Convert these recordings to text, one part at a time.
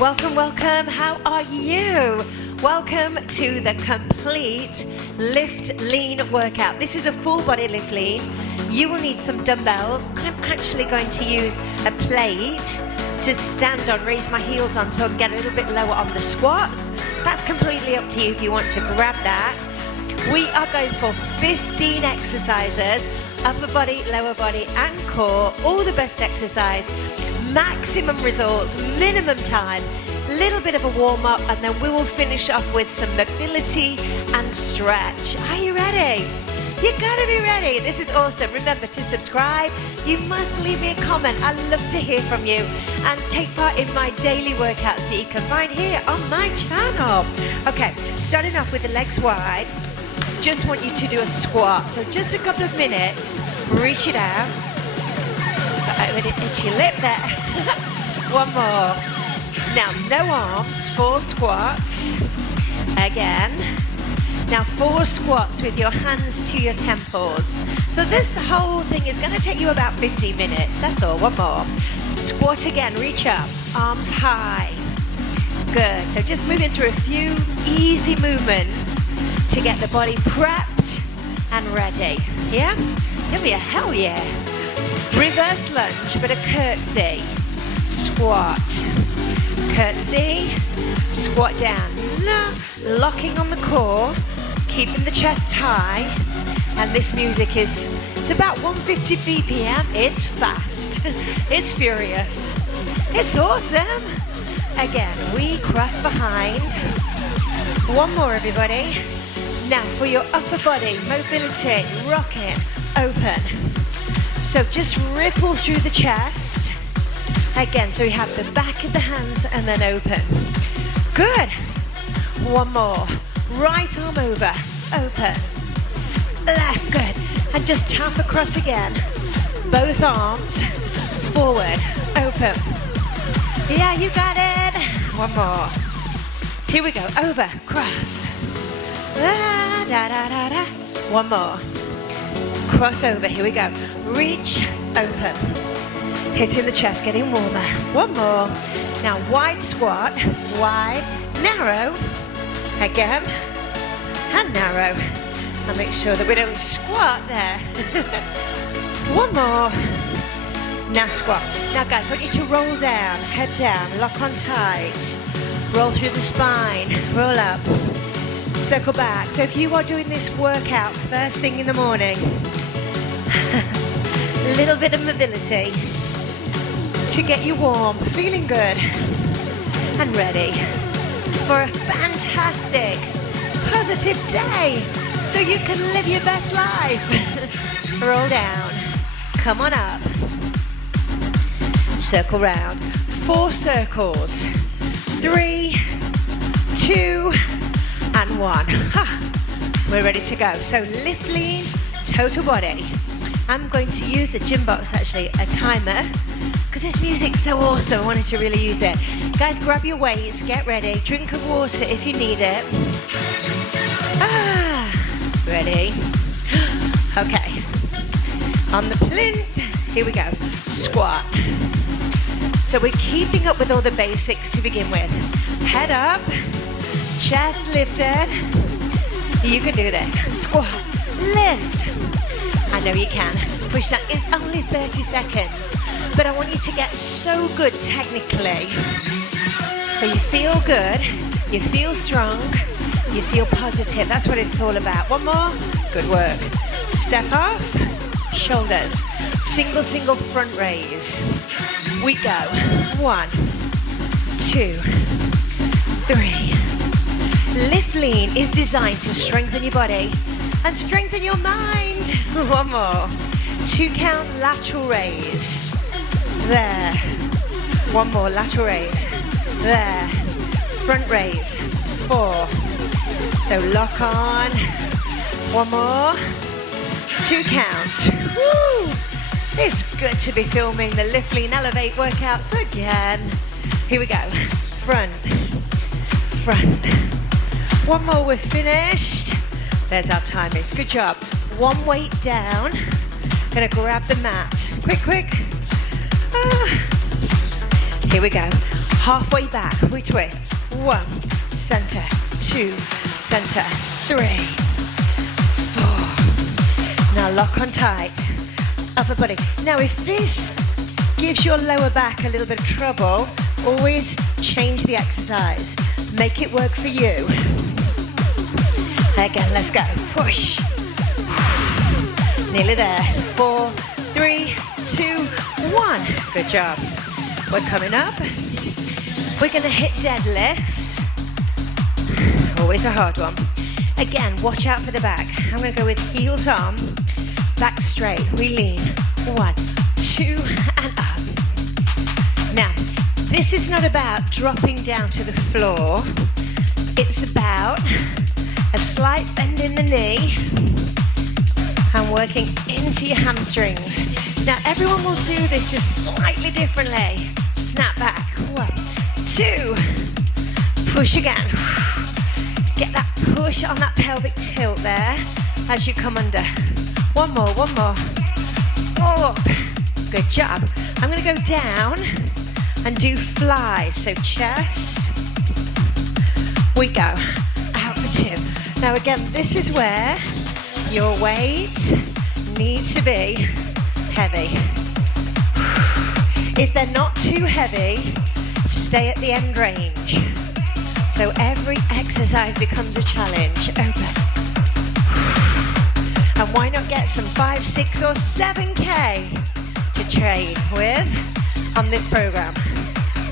Welcome, welcome. How are you? Welcome to the complete lift lean workout. This is a full body lift lean. You will need some dumbbells. I'm actually going to use a plate to stand on, raise my heels on so I can get a little bit lower on the squats. That's completely up to you if you want to grab that. We are going for 15 exercises, upper body, lower body and core, all the best exercise, maximum results, minimum time, little bit of a warm up, and then we will finish off with some mobility and stretch. Are you ready? You gotta be ready. This is awesome. Remember to subscribe. You must leave me a comment. I love to hear from you, and take part in my daily workouts that you can find here on my channel. Okay, starting off with the legs wide. Just want you to do a squat. So just a couple of minutes. Reach it out. With it itchy lip there. One more. Now, no arms, 4 squats. Again. Now 4 squats with your hands to your temples. So this whole thing is going to take you about 15 minutes. That's all. One more. Squat again. Reach up. Arms high. Good. So just moving through a few easy movements to get the body prepped and ready. Yeah? Give me a hell yeah. Reverse lunge, but a curtsy. Squat. Curtsy. Squat down. Locking on the core. Keeping the chest high. And this music is, it's about 150 BPM. It's fast. It's furious. It's awesome. Again, we cross behind. One more, everybody. Now for your upper body, mobility, rocking, open. So just ripple through the chest. Again, so we have the back of the hands and then open. Good. One more. Right arm over, open. Left, good. And just tap across again. Both arms, forward, open. Yeah, you got it. One more. Here we go, over, cross. Da, da, da, da, da. One more. Cross over, here we go. Reach, open. Hitting the chest, getting warmer. One more. Now wide squat, wide, narrow. Again, and narrow. And make sure that we don't squat there. One more. Now squat. Now guys, I want you to roll down, head down, lock on tight. Roll through the spine, roll up. Circle back. So if you are doing this workout first thing in the morning, a little bit of mobility to get you warm, feeling good and ready for a fantastic, positive day so you can live your best life. Roll down. Come on up. Circle round. 4 circles. 3, 2, and 1. We're ready to go. So lift lean, total body. I'm going to use the gym box, actually, a timer, because this music's so awesome. I wanted to really use it. Guys, grab your weights, get ready. Drink of water if you need it. Ready? Okay. On the plinth, here we go. Squat. So we're keeping up with all the basics to begin with. Head up, chest lifted. You can do this. Squat, lift. I know you can. Push that. It's only 30 seconds, but I want you to get so good technically. So you feel good, you feel strong, you feel positive. That's what it's all about. One more. Good work. Step off, shoulders. Single, single front raise. We go. 1, 2, 3. Lift lean is designed to strengthen your body and strengthen your mind. One more. 2 count lateral raise. There. One more lateral raise. There. Front raise. 4. So lock on. One more. 2 counts. Woo! It's good to be filming the Lift Lean Elevate workouts again. Here we go. Front. Front. One more, we're finished. There's our timers. Good job. 1 weight down. Gonna grab the mat. Quick, quick. Here we go. Halfway back, we twist. 1, center, 2, center, 3, 4. Now lock on tight. Upper body. Now if this gives your lower back a little bit of trouble, always change the exercise. Make it work for you. Again, let's go. Push. Nearly there. 4, 3, 2, 1. Good job. We're coming up. We're going to hit deadlifts. Always a hard one. Again, watch out for the back. I'm going to go with heels on, back straight. We lean. 1, 2, and up. Now, this is not about dropping down to the floor. It's about a slight bend in the knee and working into your hamstrings. Now, everyone will do this just slightly differently. Snap back. 1, 2. Push again. Get that push on that pelvic tilt there as you come under. One more. Up. Good job. I'm going to go down and do flies. So chest. We go. Out for 2. Now again, this is where your weight needs to be heavy. If they're not too heavy, stay at the end range. So every exercise becomes a challenge. Open. And why not get some 5, 6, or 7K to train with on this program?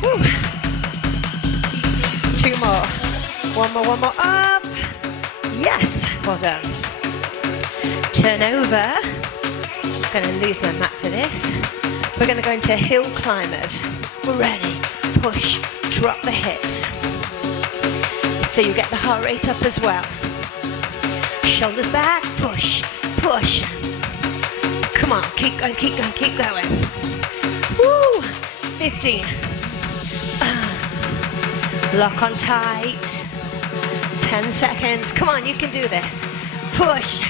Woo. 2 more. One more. Up. Yes. Well done. Turn over. I'm going to lose my mat for this. We're going to go into hill climbers. We're ready. Push. Drop the hips. So you get the heart rate up as well. Shoulders back. Push. Come on. Keep going. Woo. 15. Lock on tight. 10 seconds. Come on, you can do this. Push.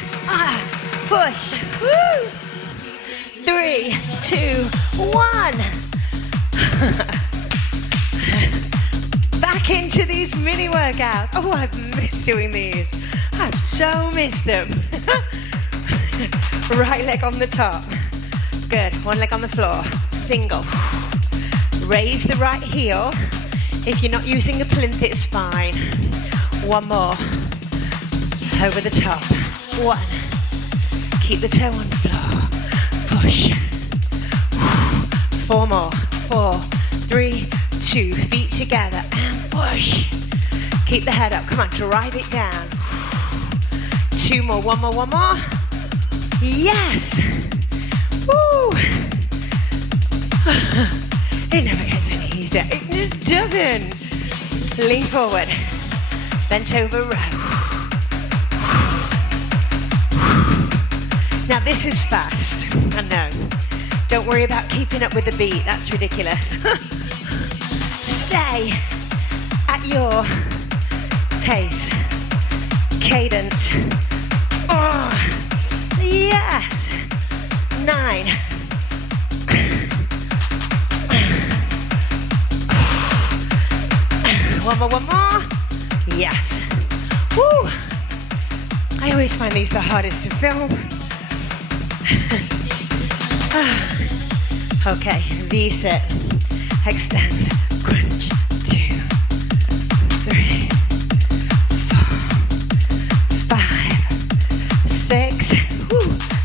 Push. Woo. 3, 2, 1. Back into these mini workouts. Oh, I've missed doing these. I've so missed them. Right leg on the top. Good. One leg on the floor. Single. Raise the right heel. If you're not using a plinth, it's fine. One more. Over the top. 1. Keep the toe on the floor. Push. 4 more. 4, 3, 2. Feet together and push. Keep the head up. Come on, drive it down. 2 more. 1 more. Yes. Woo. It never gets any easier. It just doesn't. Lean forward. Bent over row. Now this is fast. I know. Don't worry about keeping up with the beat. That's ridiculous. Stay at your pace. Cadence. Oh, yes. 9. One more. Yes. Woo. I always find these the hardest to film. Okay, V-sit. Extend. Crunch. 2, 3, 4, 5, 6,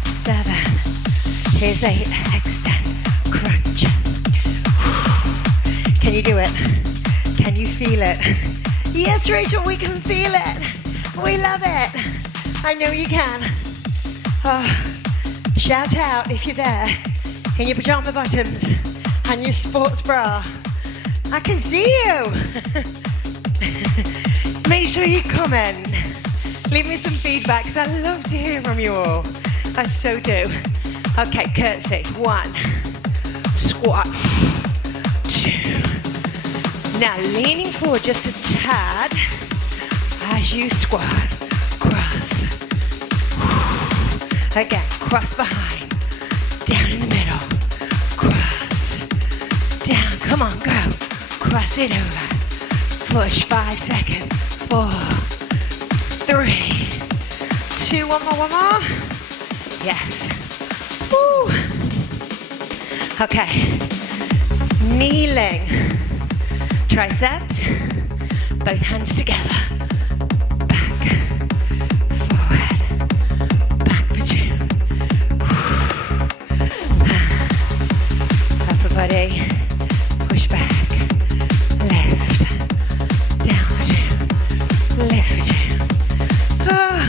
7. Here's 8. Extend. Crunch. Can you do it? Can you feel it? Yes, Rachel, we can feel it. We love it. I know you can. Oh, shout out if you're there in your pajama bottoms and your sports bra. I can see you. Make sure you comment. Leave me some feedback because I love to hear from you all. I so do. Okay, curtsy. 1. Squat. 2. Now leaning forward just a tad as you squat. Cross. Again, cross behind. Down in the middle. Cross. Down. Come on, go. cross it over, push, 5 seconds, 4, 3, 2, one more, yes, woo. Okay, kneeling, triceps, both hands together, back, forward, back for 2, upper body, push back, lift, down for 2, lift for 2. Oh.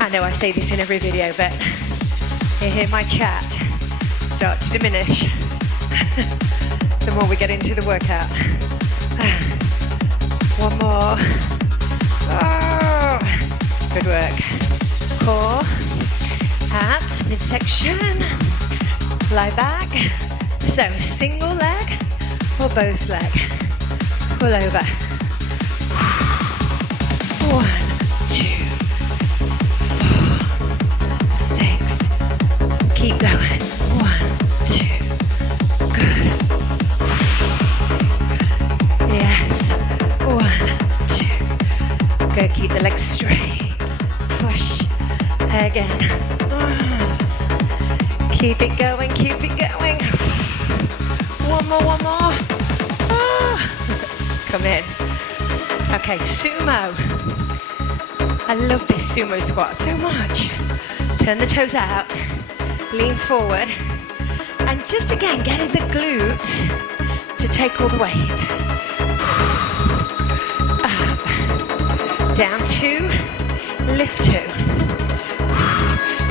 I know I say this in every video, but you hear my chat start to diminish the more we get into the workout. One more. Oh. Good work. Core, abs, midsection, lie back. So single leg or both leg. Pull over. 1, 2, 4, 6. Keep going. 1, 2. Good. Yes. 1, 2. Good. Keep the legs straight. Push. Again. Keep it going. Keep it going. One more. Come in. Okay, sumo. I love this sumo squat so much. Turn the toes out, lean forward, and just again getting the glutes to take all the weight. Up, down 2, lift 2.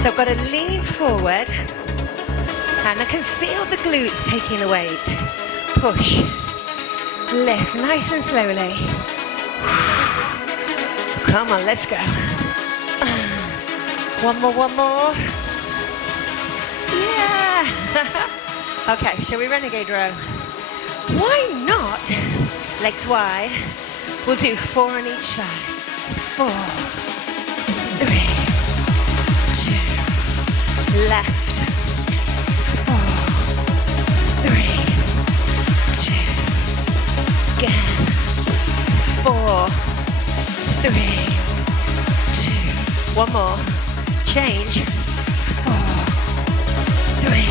So I've got to lean forward, and I can feel the glutes taking the weight. Push, lift, nice and slowly. Come on, let's go. One more. Yeah. Okay, shall we renegade row? Why not? Legs wide. We'll do 4 on each side. 4, 3, 2, left. 4, 3, 2, again. 4, 3, 2, one more, change, 4, 3,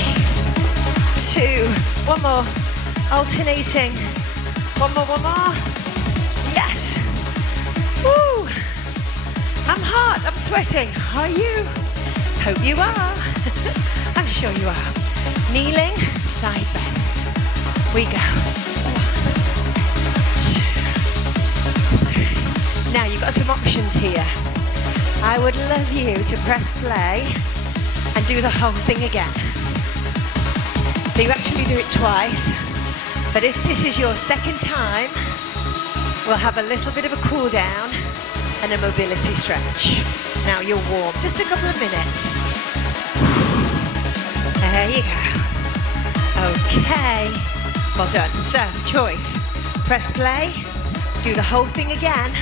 2, one more, alternating, one more, yes, woo, I'm hot, I'm sweating, are you? Hope you are, I'm sure you are, kneeling, side bends, we go. Now you've got some options here. I would love you to press play and do the whole thing again. So you actually do it twice, but if this is your second time, we'll have a little bit of a cool down and a mobility stretch. Now you're warm, just a couple of minutes. There you go. Okay, well done. So, choice, press play, do the whole thing again,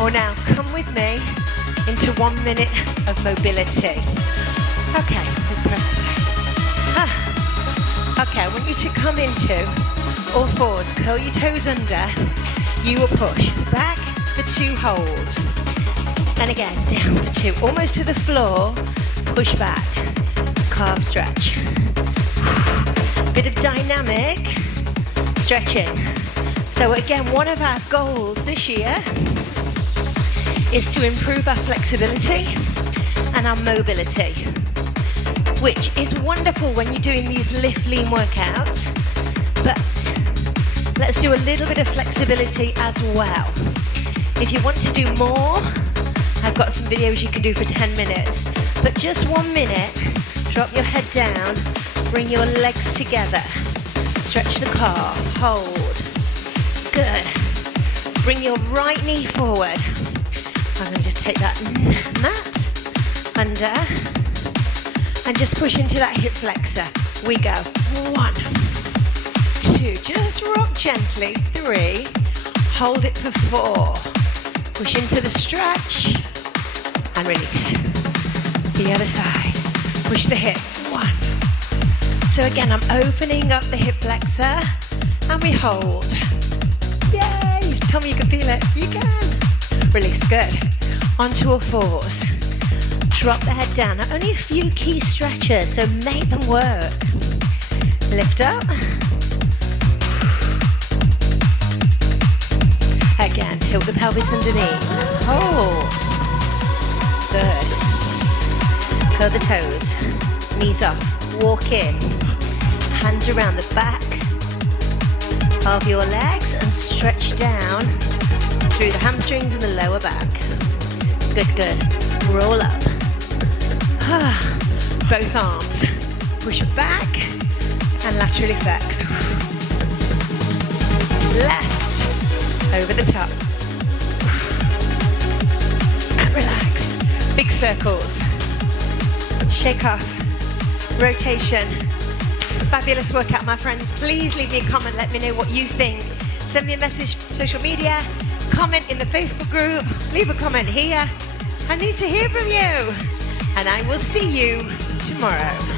or now come with me into 1 minute of mobility. Okay, we'll press play. Okay, I want you to come into all fours, curl your toes under, you will push back for 2, hold, and again down for 2, almost to the floor, push back, calf stretch. Bit of dynamic stretching. So again, one of our goals this year is to improve our flexibility and our mobility, which is wonderful when you're doing these lift lean workouts, but let's do a little bit of flexibility as well. If you want to do more, I've got some videos you can do for 10 minutes, but just 1 minute, drop your head down, bring your legs together, stretch the calf, hold, good. Bring your right knee forward. I'm going to just take that mat under and just push into that hip flexor. We go. 1, 2, just rock gently. 3, hold it for 4. Push into the stretch and release. The other side. Push the hip. 1. So again, I'm opening up the hip flexor and we hold. Release, good. Onto all fours. Drop the head down. Now, only a few key stretches, so make them work. Lift up. Again, tilt the pelvis underneath. Hold. Good. Curl the toes. Knees off. Walk in. Hands around the back of your legs and stretch down through the hamstrings and the lower back. Good, good. Roll up. Both arms. Push back and laterally flex. Left. Over the top. And relax. Big circles. Shake off. Rotation. Fabulous workout, my friends. Please leave me a comment. Let me know what you think. Send me a message, social media. Comment in the Facebook group. Leave a comment here. I need to hear from you. And I will see you tomorrow.